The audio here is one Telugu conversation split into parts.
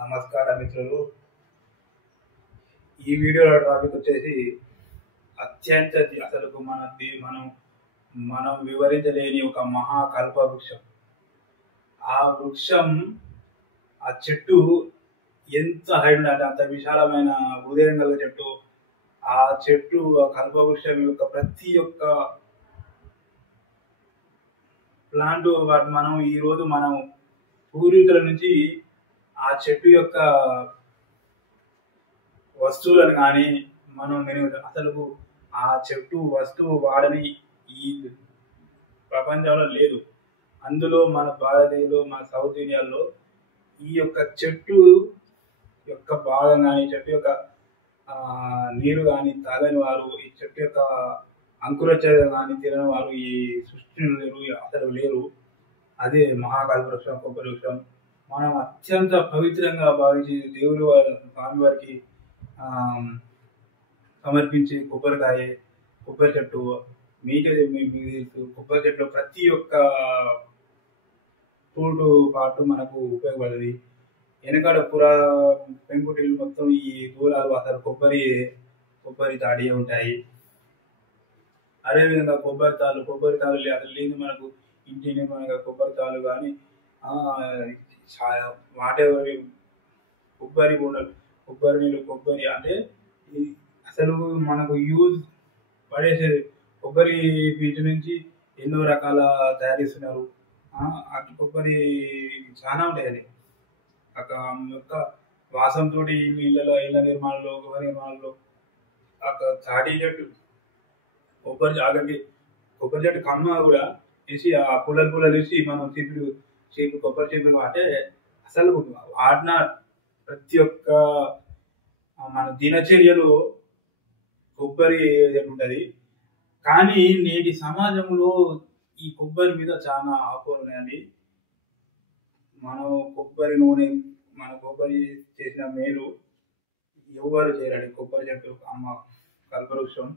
నమస్కారం మిత్రులు. ఈ వీడియోలో టాపిక్ వచ్చేసి అత్యంత అసలు మనం మనం వివరించలేని ఒక మహాకల్ప వృక్షం. ఆ వృక్షం, ఆ చెట్టు ఎంత హైట్ అంటే అంత విశాలమైన హృదయం గల చెట్టు. ఆ చెట్టు, ఆ కల్ప వృక్షం యొక్క ప్రతి ఒక్క ప్లాంట్ మనం ఈరోజు మనం పూర్వీకుల నుంచి ఆ చెట్టు యొక్క వస్తువులను కానీ మనం అసలు ఆ చెట్టు వస్తువు వాడని ఈ ప్రపంచంలో లేదు. అందులో మన భారతీయులు, మన సౌత్ ఇండియాలో ఈ యొక్క చెట్టు యొక్క భాగం కానీ, చెట్టు యొక్క నీరు కానీ తాగని వారు, ఈ చెట్టు యొక్క అంకురచర్య కానీ తినని వారు ఈ సృష్టిలో లేరు, అసలు లేరు. అదే మహాకల్ప వృక్షం, కొబ్బరి వృక్షం. మనం అత్యంత పవిత్రంగా భావించి దేవుడు స్వామివారికి సమర్పించే కొబ్బరికాయ, కొబ్బరి చెట్టు. మీకు తెలుసు, కొబ్బరి చెట్లు ప్రతి ఒక్క ఫ్రూట్ పాటు మనకు ఉపయోగపడేది. వెనకాల పెంకుటిల్లు మొత్తం ఈ దూరాలు అసలు కొబ్బరి తాడి ఉంటాయి. అదేవిధంగా కొబ్బరి తాళ్ళు అసలు లేదు మనకు ఇంటిని మనకు కొబ్బరి తాళ్ళు కానీ వాటెవరి కొబ్బరి బొండలు, కొబ్బరి నీళ్ళు, కొబ్బరి అంటే అసలు మనకు యూజ్ పడేసేది. కొబ్బరి పీచు నుంచి ఎన్నో రకాల తయారిస్తున్నారు. అటు కొబ్బరి చాలా ఉంటాయి. అది యొక్క వాసంతో ఇళ్ళ నిర్మాణంలో, గృహ నిర్మాణంలో తాటి చెట్టు, కొబ్బరి చెట్టు కమ్మ కూడా తీసి ఆ పుల్లలు తీసి మనం కొబ్బరి చెట్లు అంటే అసలు వాడిన ప్రతి ఒక్క మన దినచర్యలో కొబ్బరి ఉంటుంది. కానీ నేటి సమాజంలో ఈ కొబ్బరి మీద చాలా ఆకులు ఉన్నాయండి. మనం కొబ్బరి నూనె, మన కొబ్బరి చేసిన మేలు ఎవరు చేయరండి. కొబ్బరి చెట్టు కల్పవృక్షం,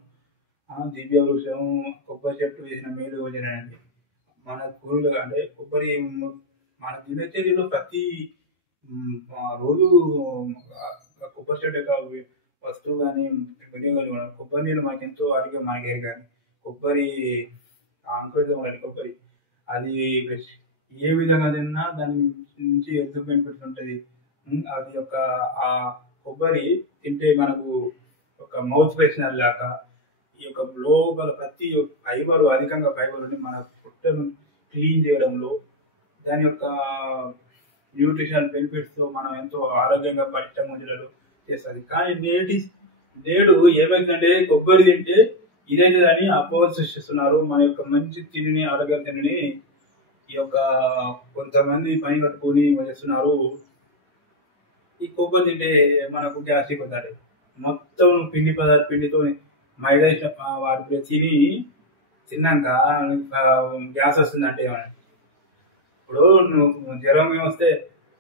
దివ్య వృక్షం, కొబ్బరి చెట్టు చేసిన మేలు ఎవరు చేయరండి. మన గురువులు అంటే కొబ్బరి మన దినచర్యలో ప్రతి రోజు కొబ్బరి చెట్టు యొక్క వస్తువు కానీ వినియోగం. కొబ్బరి నీళ్ళు మనకి ఎంతో ఆరోగ్యం, మనకే కానీ కొబ్బరి అంకురం కొబ్బరి అది ఏ విధంగా తిన్నా దాని నుంచి హెల్త్ బెనిఫిట్స్ ఉంటుంది. అది యొక్క ఆ కొబ్బరి తింటే మనకు ఒక మౌత్ ఫ్రెషనర్ లాగా ఈ యొక్క లోపల ప్రతి ఫైబర్, అధికంగా ఫైబర్ ఉండి మన పొట్టను క్లీన్ చేయడంలో, దాని యొక్క న్యూట్రిషన్ బెనిఫిట్స్తో మనం ఎంతో ఆరోగ్యంగా పటిష్టంగా ఉంచడం చేస్తుంది. కానీ నేడు ఏమైందంటే కొబ్బరి తింటే ఇదైతే అని అపోహలు సృష్టిస్తున్నారు. మన యొక్క మంచి తిండిని, ఆరోగ్య తిండిని ఈ యొక్క కొంతమంది పని కట్టుకొని చేస్తున్నారు. ఈ కొబ్బరి తింటే మనకు గ్యాస్ట్రిక్ అవుతాడు. మొత్తం పిండితో మైదా వాటి తిన్నాక గ్యాస్ వస్తుందంటే ఇప్పుడు నువ్వు జ్వరం వస్తే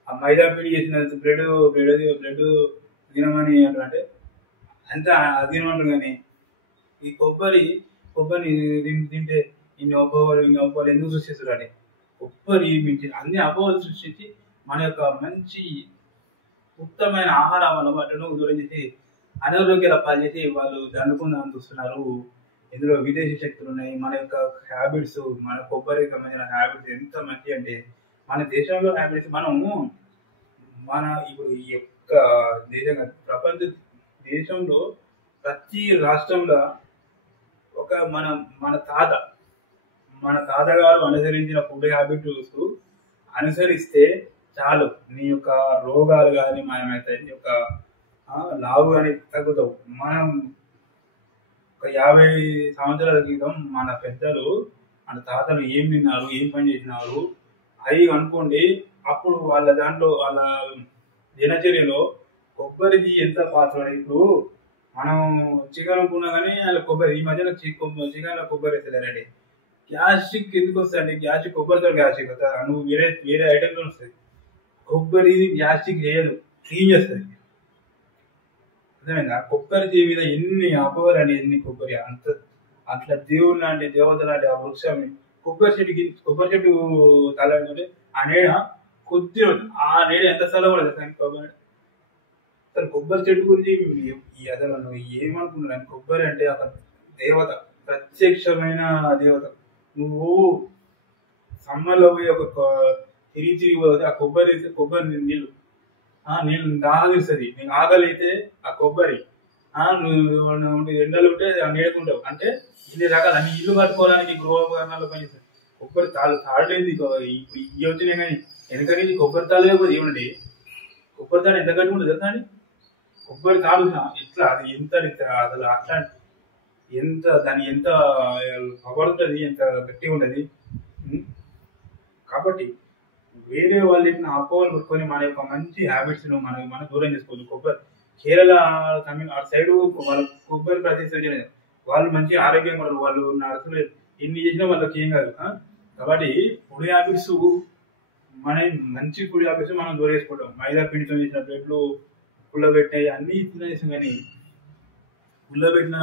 ఆ మైదా పిండి చేసిన బ్రెడ్ తినమని అంటే అంత తినమంటారు. కానీ ఈ కొబ్బరి తింటే ఇన్ని అపోహలు ఎందుకు సృష్టిస్తున్నారు? కొబ్బరి మించి అన్ని అపోహలు సృష్టించి మన యొక్క మంచి ఉత్తమైన ఆహార అలవాటును గురించి అనారోగ్యాల పాల్చేసి వాళ్ళు దండుకుందామని చూస్తున్నారు. ఇందులో విదేశీ శక్తులు ఉన్నాయి. మన యొక్క హ్యాబిట్స్, మన కొబ్బరికి సంబంధించిన హ్యాబిట్స్ ఎంత మంచి అంటే మన దేశంలో హ్యాబిట్స్ మన ఇప్పుడు ఈ యొక్క ప్రపంచ దేశంలో ప్రతి రాష్ట్రంలో ఒక మన తాతగారు అనుసరించిన ఫుడ్ హ్యాబిట్స్ అనుసరిస్తే చాలు, నీ యొక్క రోగాలు కానీ మాయమవుతాయి, నీ యొక్క లావు కానీ తగ్గుతావు. మనం ఒక 50 సంవత్సరాల క్రితం మన పెద్దలు, మన తాతలు ఏం తిన్నారు, ఏం పని చేసినారు అవి అనుకోండి. అప్పుడు వాళ్ళ దినచర్యలో కొబ్బరిది ఎంత పాత్ర. ఇప్పుడు మనం చికెన్ అనుకున్నా కానీ వాళ్ళ కొబ్బరి, ఈ మధ్యన చికెన్లో కొబ్బరి వేస్తలేరండి. గ్యాస్ట్రిక్ ఎందుకు వస్తుంది? గ్యాస్ట్రిక్ కొబ్బరితో గ్యాస్ట్రిక్ వస్తుంది. నువ్వు వేరే ఐటమ్తో వస్తుంది. కొబ్బరి గ్యాస్ట్రిక్ చేయదు, క్లీన్ చేస్తుంది. అర్థమైందా? కొబ్బరి మీద ఎన్ని అపోహలు అండి, ఎన్ని కొబ్బరి అట్లా దేవుడు లాంటి, దేవత లాంటి ఆ వృక్షం కొబ్బరి చెట్టు తల ఆ నీడ కొద్దిగా ఆ నీడ ఎంత స్థలం కూడా తెలుసా కొబ్బరి. అసలు కొబ్బరి చెట్టు గురించి అసలు నువ్వు ఏమనుకున్నాను, కొబ్బరి అంటే ఒక దేవత, ప్రత్యక్షమైన దేవత. నువ్వు సమ్మర్లో పోయి తిరిగి తిరిగి పోతే ఆ కొబ్బరి నీళ్ళు నీళ్ళు దాగిస్తుంది. నీకు ఆకలి అయితే ఆ కొబ్బరి, నువ్వు ఎండలు ఉంటే నేడుకుంటావు. అంటే ఇన్ని రకాల అన్ని ఇల్లు కట్టుకోవడానికి గృహోపకరణాలు పనిచేస్తాయి. కొబ్బరి తాళ్ళేది ఇప్పుడు ఈ వచ్చినాయి కానీ వెనకనేది కొబ్బరి తాళ్ళు లేకపోతే ఏమండి. కొబ్బరి తాడు ఎంత గట్టి ఉంటుంది తెలుసా అండి. కొబ్బరి తాడు ఎట్లా అది ఎంత అసలు అట్లా ఎంత దాన్ని ఎంత పవడుతుంది, ఎంత గట్టిగా ఉంటుంది. కాబట్టి వేరే వాళ్ళ అపోహలు కొట్టుకొని మన యొక్క మంచి హ్యాబిట్స్ ను మనం దూరం చేసుకోవచ్చు. కొబ్బరి కేరళ, తమిళ ఆ సైడ్ వాళ్ళ కొబ్బరి ప్రతిష్ట వాళ్ళు మంచి ఆరోగ్యంగా ఉన్నారు. వాళ్ళు నర్సులు ఎన్ని చేసినా వాళ్ళకి ఏం కాదు. కాబట్టి ఫుడ్ హ్యాబిట్స్ మన మంచి ఫుడ్ హ్యాబిట్స్ మనం దూరం చేసుకుంటాం. మైదా పిండితో చేసిన బ్రెడ్లు, పుల్లబెట్టాయి అన్ని తినేసాం. కానీ పుల్లబెట్టిన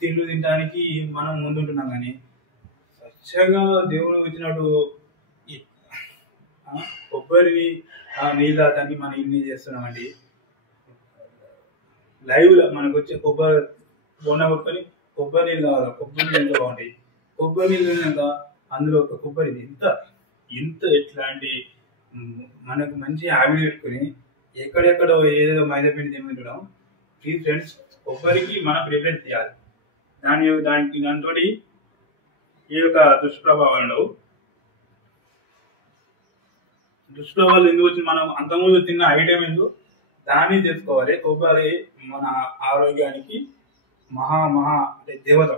తిండ్లు తినడానికి మనం ముందుంటున్నాం. కానీ స్వచ్ఛంగా దేవుడు ఇచ్చినట్టు కొబ్బరిని నీళ్ళ దాన్ని మనం ఇన్ని చేస్తున్నామండి. లైవ్ లో మనకు వచ్చే కొబ్బరి బొన్న కొట్టుకొని కొబ్బరి నీళ్ళు కావాలి. కొబ్బరి నీళ్ళు ఎంత బాగుంటాయి. కొబ్బరి నీళ్ళు అందులో ఒక కొబ్బరి ఎంత ఎంత ఎట్లాంటి మనకు మంచి ఆవిరి పెట్టుకుని ఎక్కడెక్కడ ఏదో మైదా పిండి తినడం. ప్లీజ్ ఫ్రెండ్స్, కొబ్బరికి మనం ప్రిఫరెన్స్ చేయాలి. దాంతో ఈ యొక్క దుష్ప్రభావాలు ఎందుకు వచ్చి మనం అంతకుముందు తిన్న ఐటమ్ ఏందో దాన్ని తెలుసుకోవాలి. కొబ్బరి మన ఆరోగ్యానికి మహా అంటే దేవత,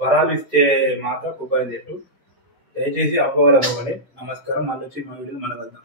వరాలు ఇచ్చే మాత కొబ్బరి చెట్టు. దయచేసి అపోహలు అవ్వండి. నమస్కారం. మళ్ళీ వచ్చి మా వీడియోని మళ్ళీ వెళ్దాం.